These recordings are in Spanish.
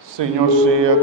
Señor sea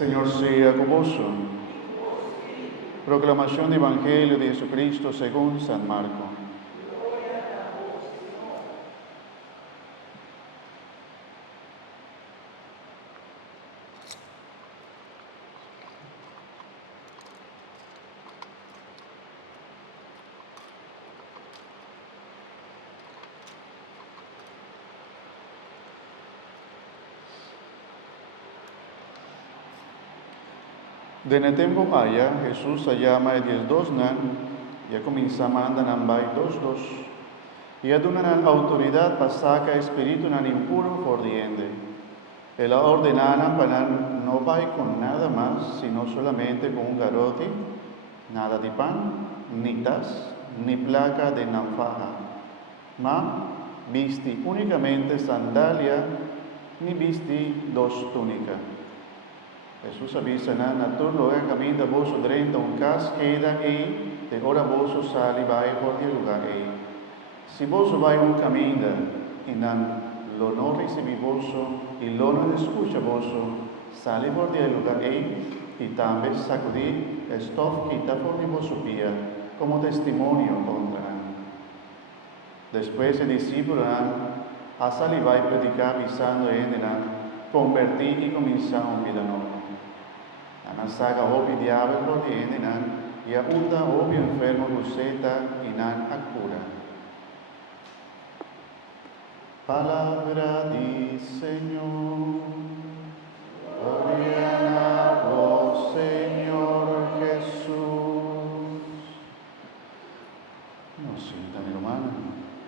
Señor sea con vos. Proclamación del Evangelio de Jesucristo según San Marco. Dene tempo allá, Jesús llama a 12 y comienza a mandar a dos. Y adunan autoridad para sacar espíritu impuro por diente. Él ordenana para no vaya con nada más, sino solamente con un garrote, nada de pan, ni tas, ni placa de navaja. Ma visti únicamente sandalia, ni visti dos túnicas. Jesús avisa na turno camina vosso drenta un cas queda e de ora vosso sali vai por el lugar e. Si vosso vai un camina e nan lo non recibi vosso e lo non escucha vosso, sali por el lugar e tambe sacudi estof quita por mi vosso pia como testimonio contra. Después el discípulo a sali vai predicar avisando en convertir y comenzar un vida nueva. Anasaga obi diabo por diente y a uta obi enfermo luceta y nan acura. Palabra di Señor.